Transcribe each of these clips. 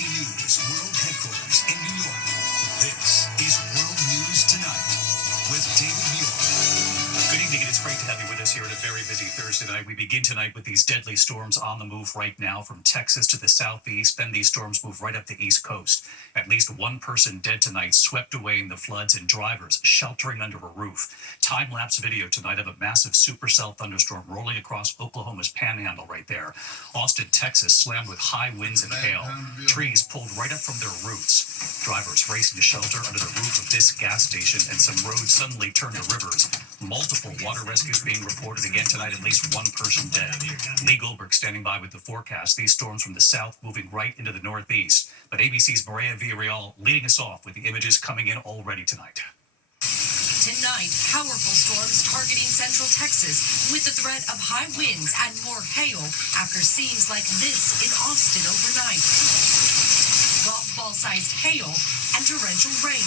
ABC News World Headquarters in New York. This is World News Tonight with David Muir. Good evening, and it's great to have you with us here at a very busy Thursday night. We begin tonight with these deadly storms on the move right now from Texas to the southeast. Then these storms move right up the East Coast. At least one person dead tonight, swept away in the floods, and drivers sheltering under a roof. Time-lapse video tonight of a massive supercell thunderstorm rolling across Oklahoma's panhandle right there. Austin, Texas, slammed with high winds and hail. Trees pulled right up from their roots. Drivers racing to shelter under the roof of this gas station, and some roads suddenly turned to rivers. Multiple water rescues being reported again tonight, at least one person dead. Lee Goldberg standing by with the forecast. These storms from the south moving right into the northeast. But ABC's Maria Villarreal leading us off with the images coming in already tonight. Tonight, powerful storms targeting central Texas with the threat of high winds and more hail after scenes like this in Austin overnight. Golf ball-sized hail and torrential rain.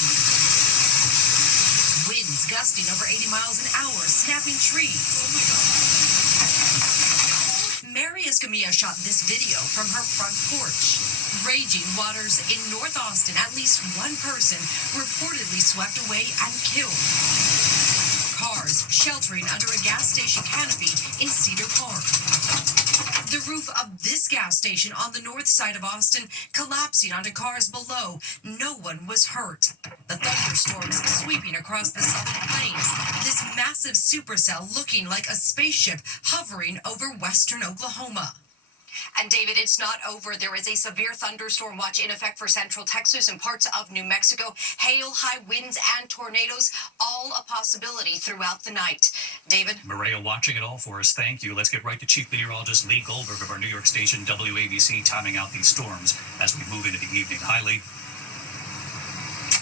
Winds gusting over 80 miles an hour, snapping trees. Mary Escamilla shot this video from her front porch. Raging waters in North Austin, at least one person reportedly swept away and killed. Cars sheltering under a gas station canopy in Cedar Park. The roof of this gas station on the north side of Austin collapsing onto cars below. No one was hurt. The thunderstorms sweeping across the southern plains. This massive supercell looking like a spaceship hovering over western Oklahoma. And David, it's not over. There is a severe thunderstorm watch in effect for central Texas and parts of New Mexico. Hail, high winds, and tornadoes, all a possibility throughout the night. David? Maria watching it all for us. Thank you. Let's get right to Chief Meteorologist Lee Goldberg of our New York station, WABC, timing out these storms as we move into the evening. Hi, Lee.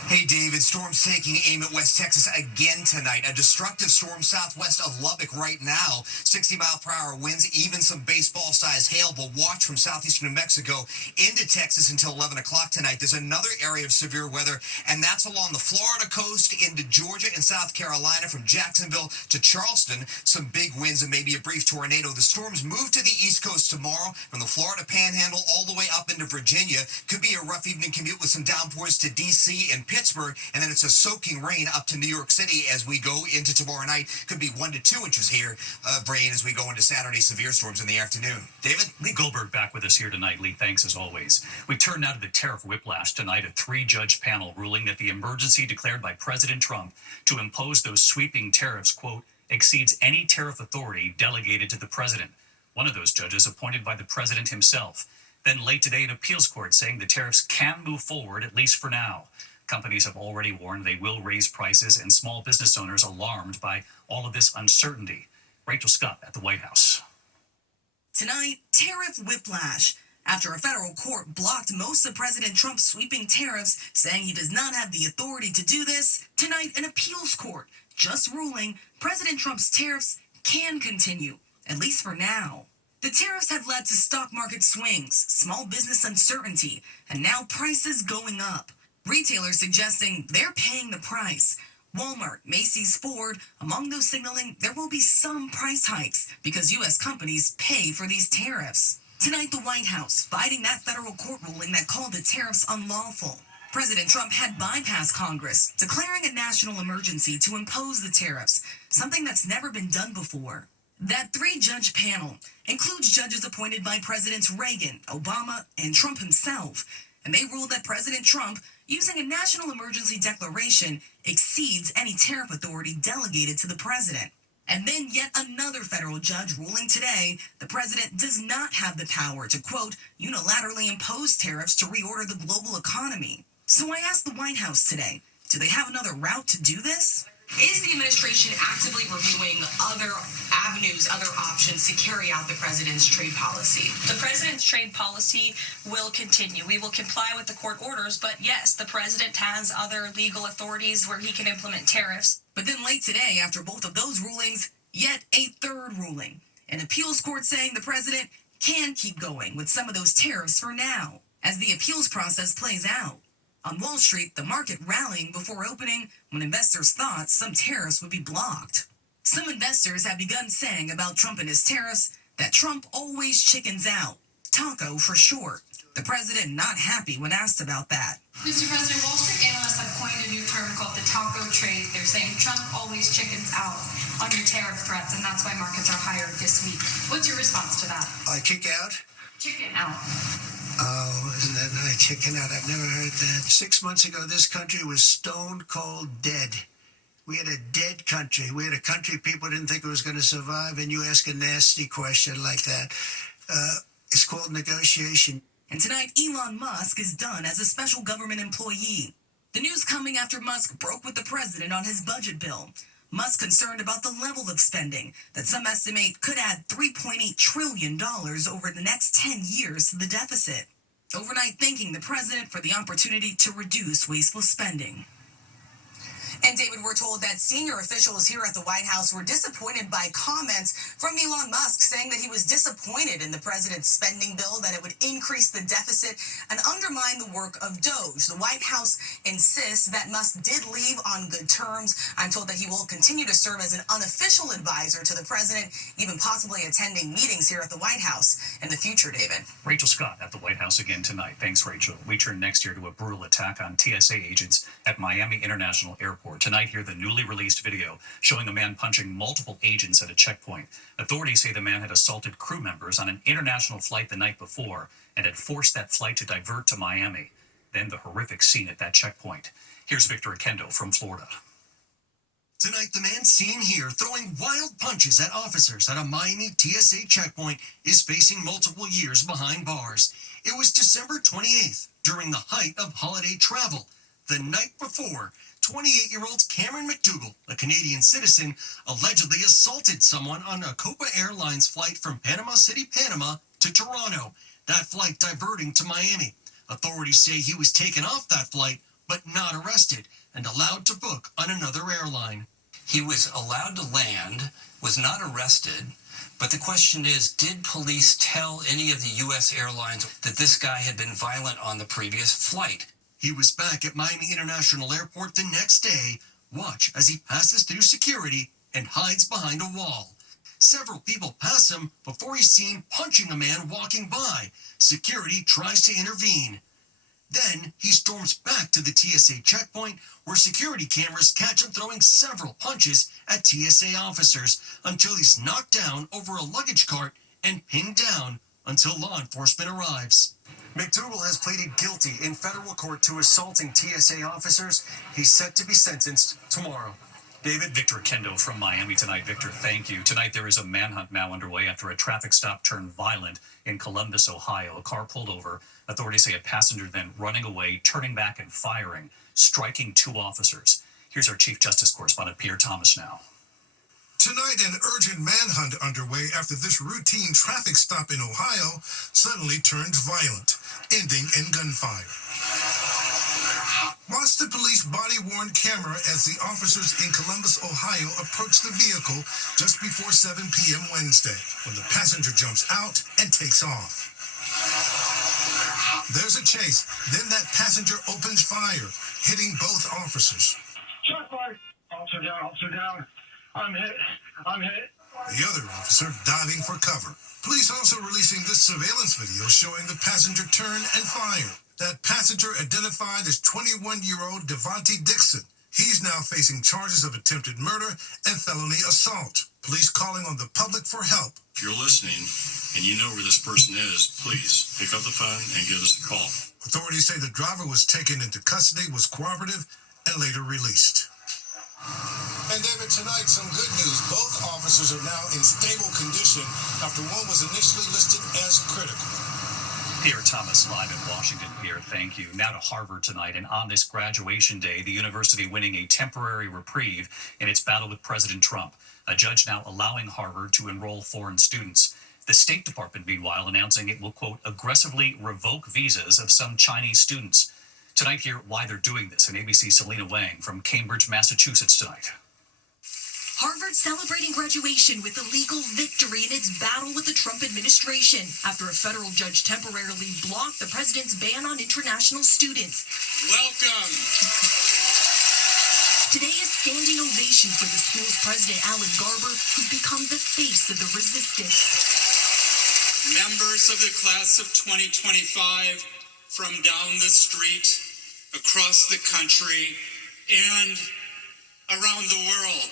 Hey, David. Storms taking aim at West Texas again tonight. A destructive storm southwest of Lubbock right now. 60-mile-per-hour winds, even some baseball-sized hail. But watch from southeastern New Mexico into Texas until 11 o'clock tonight. There's another area of severe weather, and that's along the Florida coast into Georgia and South Carolina, from Jacksonville to Charleston. Some big winds and maybe a brief tornado. The storms move to the East Coast tomorrow from the Florida Panhandle all the way up into Virginia. Could be a rough evening commute with some downpours to D.C. and Pittsburgh, and then it's a soaking rain up to New York City as we go into tomorrow night. Could be 1 to 2 inches here of rain as we go into Saturday severe storms in the afternoon. David? Lee Goldberg back with us here tonight. Lee, thanks as always. We turn now to the tariff whiplash tonight. A 3-judge panel ruling that the emergency declared by President Trump to impose those sweeping tariffs, quote, exceeds any tariff authority delegated to the president. One of those judges appointed by the president himself. Then late today, an appeals court saying the tariffs can move forward, at least for now. Companies have already warned they will raise prices, and small business owners alarmed by all of this uncertainty. Rachel Scott at the White House. Tonight, tariff whiplash. After a federal court blocked most of President Trump's sweeping tariffs, saying he does not have the authority to do this, tonight an appeals court just ruling President Trump's tariffs can continue, at least for now. The tariffs have led to stock market swings, small business uncertainty, and now prices going up. Retailers suggesting they're paying the price. Walmart, Macy's, Ford, among those signaling there will be some price hikes because U.S. companies pay for these tariffs. Tonight, the White House fighting that federal court ruling that called the tariffs unlawful. President Trump had bypassed Congress, declaring a national emergency to impose the tariffs, something that's never been done before. That 3-judge panel includes judges appointed by Presidents Reagan, Obama, and Trump himself, and they ruled that President Trump, using a national emergency declaration, exceeds any tariff authority delegated to the president. And then yet another federal judge ruling today the president does not have the power to, quote, unilaterally impose tariffs to reorder the global economy. So I asked the White House today, do they have another route to do this? Is the administration actively reviewing other avenues, other options to carry out the president's trade policy? The president's trade policy will continue. We will comply with the court orders, but yes, the president has other legal authorities where he can implement tariffs. But then late today, after both of those rulings, yet a third ruling. An appeals court saying the president can keep going with some of those tariffs for now, as the appeals process plays out. On Wall Street, the market rallying before opening when investors thought some tariffs would be blocked. Some investors have begun saying about Trump and his tariffs that Trump always chickens out. Taco for short. The The president not happy when asked about that. Mr. President, Wall Street analysts have coined a new term called the taco trade. They're saying Trump always chickens out on your tariff threats, and that's why markets are higher this week. What's your response to that? I kick out? Chicken out. Oh, isn't that nice? Chicken out. I've never heard that. 6 months ago, this country was stone cold dead. We had a dead country. We had a country people didn't think it was going to survive, and you ask a nasty question like that. It's called negotiation. And tonight, Elon Musk is done as a special government employee. The news coming after Musk broke with the president on his budget bill. Musk concerned about the level of spending that some estimate could add $3.8 trillion over the next 10 years to the deficit. Overnight thanking the president for the opportunity to reduce wasteful spending. And David, we're told that senior officials here at the White House were disappointed by comments from Elon Musk saying that he was disappointed in the president's spending bill, that it would increase the deficit and undermine the work of DOJ. The White House insists that Musk did leave on good terms. I'm told that he will continue to serve as an unofficial advisor to the president, even possibly attending meetings here at the White House in the future, David. Rachel Scott at the White House again tonight. Thanks, Rachel. We turn next year to a brutal attack on TSA agents at Miami International Airport. Tonight, hear the newly released video showing a man punching multiple agents at a checkpoint. Authorities say the man had assaulted crew members on an international flight the night before and had forced that flight to divert to Miami. Then the horrific scene at that checkpoint. Here's Victor Akendo from Florida. Tonight, the man seen here throwing wild punches at officers at a Miami TSA checkpoint is facing multiple years behind bars. It was December 28th, during the height of holiday travel. The night before, 28-year-old Cameron McDougal, a Canadian citizen, allegedly assaulted someone on a Copa Airlines flight from Panama City, Panama to Toronto, that flight diverting to Miami. Authorities say he was taken off that flight, but not arrested, and allowed to book on another airline. He was allowed to land, was not arrested, but the question is, did police tell any of the U.S. airlines that this guy had been violent on the previous flight? He was back at Miami International Airport the next day. Watch as he passes through security and hides behind a wall. Several people pass him before he's seen punching a man walking by. Security tries to intervene. Then he storms back to the TSA checkpoint, where security cameras catch him throwing several punches at TSA officers until he's knocked down over a luggage cart and pinned down until law enforcement arrives. McDougal has pleaded guilty in federal court to assaulting TSA officers. He's set to be sentenced tomorrow. David, Victor Akendo from Miami tonight. Victor, thank you. Tonight there is a manhunt now underway after a traffic stop turned violent in Columbus, Ohio. A car pulled over. Authorities say a passenger then running away, turning back and firing, striking two officers. Here's our Chief Justice correspondent, Pierre Thomas now. Tonight, an urgent manhunt underway after this routine traffic stop in Ohio suddenly turned violent, ending in gunfire. Watch the police body-worn camera as the officers in Columbus, Ohio approach the vehicle just before 7 p.m. Wednesday, when the passenger jumps out and takes off. There's a chase, then that passenger opens fire, hitting both officers. Shot fired. Officer down. I'm hit. The other officer diving for cover. Police also releasing this surveillance video showing the passenger turn and fire. That passenger identified as 21-year-old Devontae Dixon. He's now facing charges of attempted murder and felony assault. Police calling on the public for help. If you're listening and you know where this person is, please pick up the phone and give us a call. Authorities say the driver was taken into custody, was cooperative, and later released. And David, tonight, some good news. Both officers are now in stable condition after one was initially listed as critical. Pierre Thomas live in Washington. Pierre, thank you. Now to Harvard tonight, and on this graduation day, the university winning a temporary reprieve in its battle with President Trump. A judge now allowing Harvard to enroll foreign students. The State Department, meanwhile, announcing it will, quote, aggressively revoke visas of some Chinese students. Tonight, hear why they're doing this, and ABC's Selena Wang from Cambridge, Massachusetts tonight. Harvard celebrating graduation with a legal victory in its battle with the Trump administration after a federal judge temporarily blocked the president's ban on international students. Welcome. Today, a standing ovation for the school's president, Alan Garber, who's become the face of the resistance. Members of the class of 2025 from down the street, across the country, and around the world.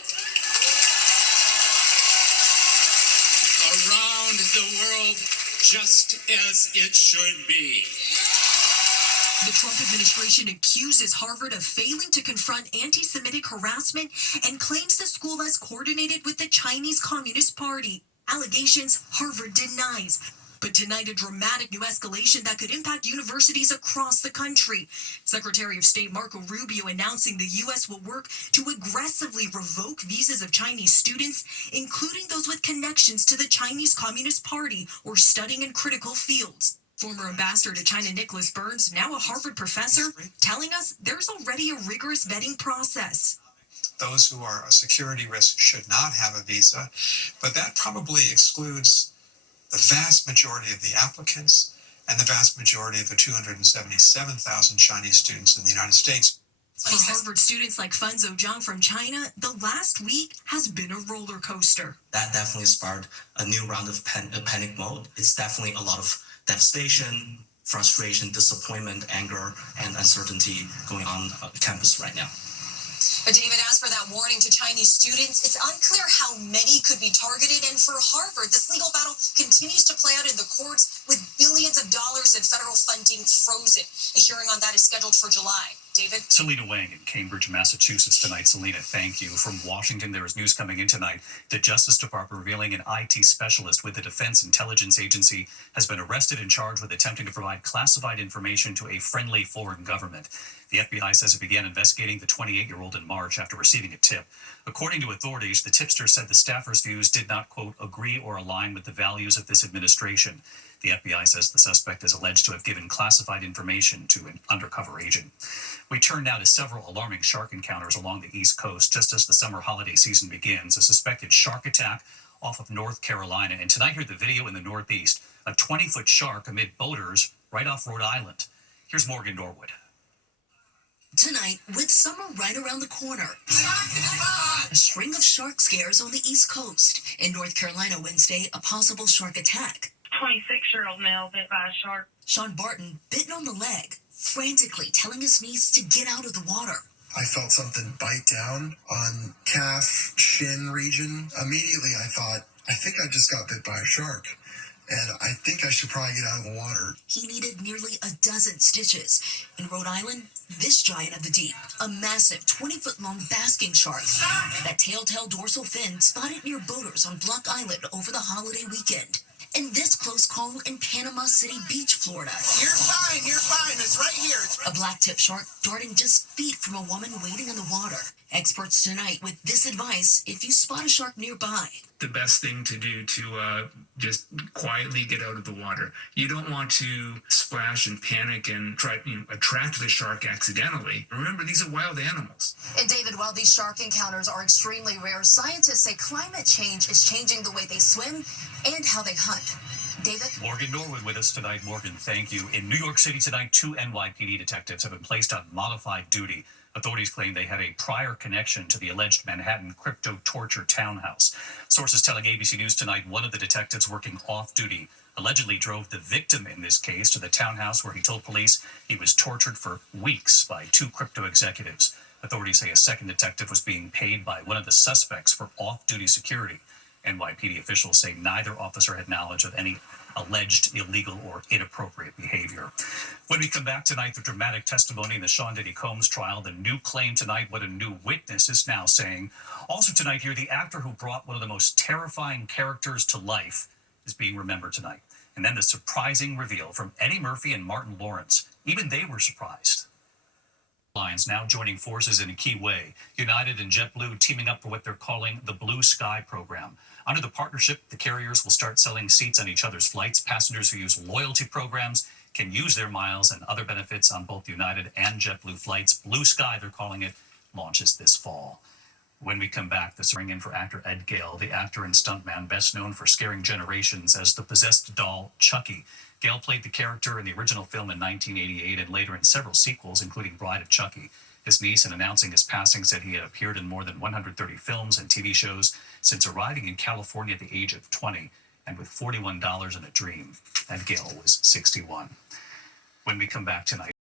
Around the world, just as it should be. The Trump administration accuses Harvard of failing to confront anti-Semitic harassment and claims the school has coordinated with the Chinese Communist Party. Allegations Harvard denies. But tonight, a dramatic new escalation that could impact universities across the country. Secretary of State Marco Rubio announcing the U.S. will work to aggressively revoke visas of Chinese students, including those with connections to the Chinese Communist Party or studying in critical fields. Former ambassador to China Nicholas Burns, now a Harvard professor, telling us there's already a rigorous vetting process. Those who are a security risk should not have a visa, but that probably excludes the vast majority of the applicants and the vast majority of the 277,000 Chinese students in the United States. For Harvard students like Funzo Zhang from China, the last week has been a roller coaster. That definitely sparked a new round of panic mode. It's definitely a lot of devastation, frustration, disappointment, anger, and uncertainty going on campus right now. But David, as for that warning to Chinese students, it's unclear how many could be targeted. And for Harvard, this legal battle continues to play out in the courts with billions of dollars in federal funding frozen. A hearing on that is scheduled for July. David? Selena Wang in Cambridge, Massachusetts tonight. Selena, thank you. From Washington, there is news coming in tonight. The Justice Department revealing an IT specialist with the Defense Intelligence Agency has been arrested and charged with attempting to provide classified information to a friendly foreign government. The FBI says it began investigating the 28-year-old in March after receiving a tip. According to authorities, the tipster said the staffer's views did not, quote, agree or align with the values of this administration. The FBI says the suspect is alleged to have given classified information to an undercover agent. We turn now to several alarming shark encounters along the East Coast just as the summer holiday season begins. A suspected shark attack off of North Carolina. And tonight, here's the video in the Northeast. A 20-foot shark amid boaters right off Rhode Island. Here's Morgan Norwood. Tonight, with summer right around the corner, a string of shark scares on the East Coast. In North Carolina Wednesday, a possible shark attack. 26-year-old male bit by a shark. Sean Barton bitten on the leg, frantically telling his niece to get out of the water. I felt something bite down on calf, shin region. Immediately I thought, I think I just got bit by a shark. And I think I should probably get out of the water. He needed nearly a dozen stitches. In Rhode Island, this giant of the deep, a massive 20-foot-long basking shark. That telltale dorsal fin spotted near boaters on Block Island over the holiday weekend. And this close call in Panama City Beach, Florida. You're fine, it's right here. A black-tip shark darting just feet from a woman wading in the water. Experts tonight with this advice if you spot a shark nearby. The best thing to do to just quietly get out of the water. You don't want to splash and panic and try to attract the shark accidentally. Remember, these are wild animals. And David, while these shark encounters are extremely rare, scientists say climate change is changing the way they swim and how they hunt. David? Morgan Norwood with us tonight. Morgan, thank you. In New York City tonight, 2 NYPD detectives have been placed on modified duty. Authorities claim they had a prior connection to the alleged Manhattan crypto torture townhouse. Sources telling ABC News tonight one of the detectives working off-duty allegedly drove the victim in this case to the townhouse where he told police he was tortured for weeks by 2 crypto executives. Authorities say a second detective was being paid by one of the suspects for off-duty security. NYPD officials say neither officer had knowledge of any alleged illegal or inappropriate behavior. When we come back tonight, the dramatic testimony in the Sean Diddy Combs trial, the new claim tonight, what a new witness is now saying. Also tonight here, the actor who brought one of the most terrifying characters to life is being remembered tonight. And then the surprising reveal from Eddie Murphy and Martin Lawrence. Even they were surprised. Airlines now joining forces in a key way. United and JetBlue teaming up for what they're calling the Blue Sky program. Under the partnership, the carriers will start selling seats on each other's flights. Passengers who use loyalty programs can use their miles and other benefits on both United and JetBlue flights. Blue Sky, they're calling it, launches this fall. When we come back, this ring in for actor Ed Gale, the actor and stuntman best known for scaring generations as the possessed doll Chucky. Gale played the character in the original film in 1988 and later in several sequels, including Bride of Chucky. His niece, in announcing his passing, said he had appeared in more than 130 films and TV shows since arriving in California at the age of 20. And with $41 in a dream, that Gail was 61. When we come back tonight,